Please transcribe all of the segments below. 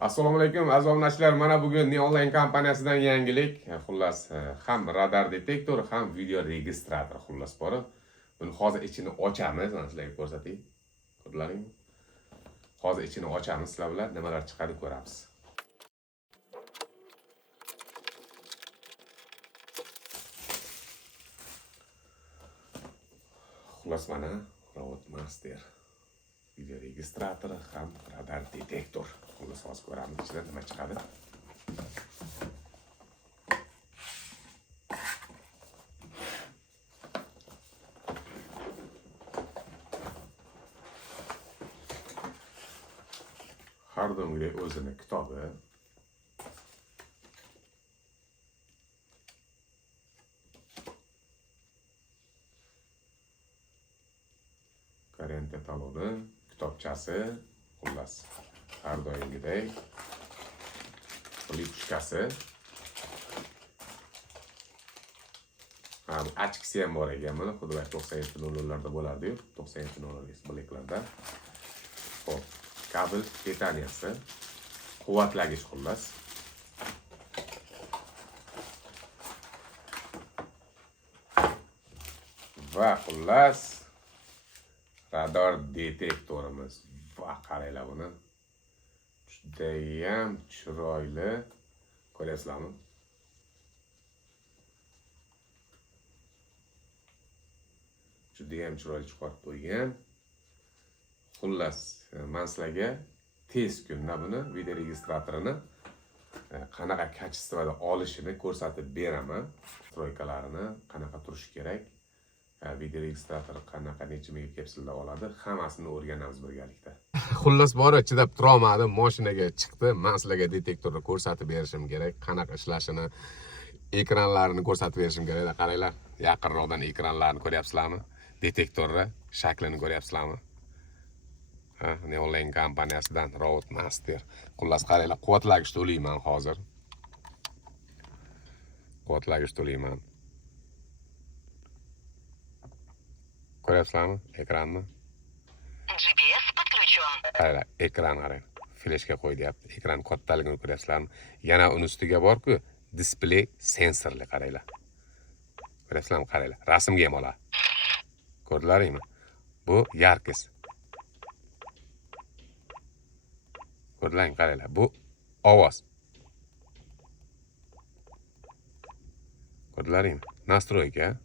Assalomu alaykum aziz obunachilar. Mana bugun Neonline kompaniyasidan yangilik. Xullas, ham radar detektor, ham video registrator xullas bor. Buni hozir ichini ochamiz, mana sizlarga ko'rsatay. Ko'rdingizmi? Hozir ichini ochamiz, sizlar bilan nimalar chiqadi ko'ramiz. Xullas mana Robot Master video registrator ham radar detektor. Xullas hozir ko'ramiz ichidan nima chiqadi. Har doimgidek o'zini kitobi. Karente taloni, kitobchasi, xullas har doimgidek lipchkasi. Achkisi ham bor ekan, mana xuddi 9700 larda bo'lardi-yu, 9700 bilaklarda. Xo'p, kabel titaniyasi, quvvatlagich xullas. Va xullas radar detektorimiz. Va qaranglar buni. Judayam chiroyli. Ko'ryapsizlarmi? Judayam chiroyli chiqarib qo'ygan. Xullas, men sizlarga tez kunda buni video registratorini qanaqa kачествоda olishini ko'rsatib beraman. Stroykalarini qanaqa turishi kerak. Video registrator qanaqa necha megapikselda oladi, hammasini o'rganamiz birgalikda. Xullas bor, chidab turolmadim, mashinaga chiqdi. Men sizlarga detektorni ko'rsatib berishim kerak, qanaqa ishlashini, ekranlarini ko'rsatib berishim kerak. Qaranglar, yaqinroqdan ekranlarni ko'ryapsizlarmi? Detektorni shaklini ko'ryapsizlarmi? Neonline kompaniyasidan Robot Master. Xullas qaranglar, quvvatlagich to'layman hozir. Quvvatlagich to'layman. Ko'ryapsizlarmi ekranni? GPS подключен. Qaranglar, ekran qarang. Flashga qo'y deyapti. Ekran kattaligini ko'ryapsizlarmi? Yana uni ustiga bor-ku, displey sensorli qaranglar. Ko'ryapsizlarmi? Qaranglar. Rasmga ham oladi. Ko'rdinglarmi? Bu yarkis. Ko'rdinglarmi? Qaranglar. Bu ovoz. Ko'rdinglarmi? Nastroyka.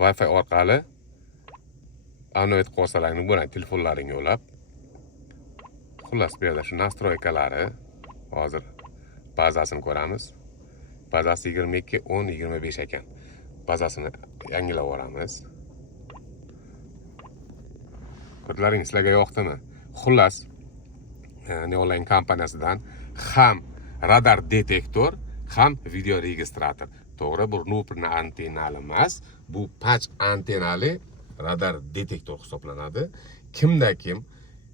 Wi-Fi orqali anoid qo'salaringni bo'ladi, telefonlaringga ulab. Xullas bu yerda shu nastroykalari hozir bazasini ko'ramiz. Bazasi 22 10 25 ekan. Bazasini yangilab olamiz. Ko'rdinglarmi, sizlarga yoqdimi? Xullas Neonline kompaniyasidan ham radar detektor, ham video registrator. To'g'ri, bu nupirni antennali emas, bu patch antennali radar detektor hisoblanadi. Kimda kim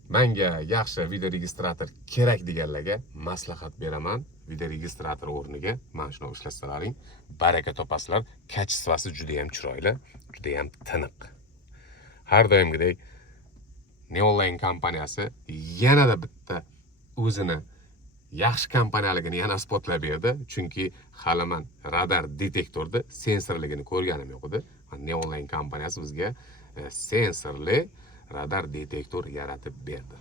menga yaxshi video registrator kerak deganlarga maslahat beraman. Video registrator o'rniga mana shuni ishlatsalaring, baraka topasizlar. Kачествоsi juda ham chiroyli, juda ham tiniq. Har doimgidek Neonline kompaniyasi yanada bitta o'zini yaxshi kompaniyaligini yana isbotlab berdi, chunki hali men radar detektorda sensorligini ko'rganim yo'q edi. Neonline kompaniyasi bizga sensorli radar detektor yaratib berdi.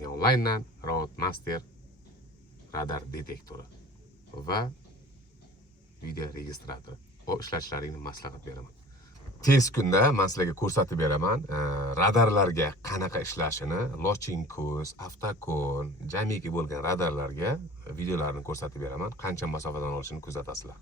Neonline'dan Robot Master radar detektori va video registrator. O ishlashlaringni maslahat beraman. Tez kunda men sizlarga ko'rsatib beraman radarlarga qanaqa ishlashini, lochin ko'z, avtokon, jamiki bo'lgan radarlarga videolarini ko'rsatib beraman. Qancha masofadan olishini kuzatasizlar.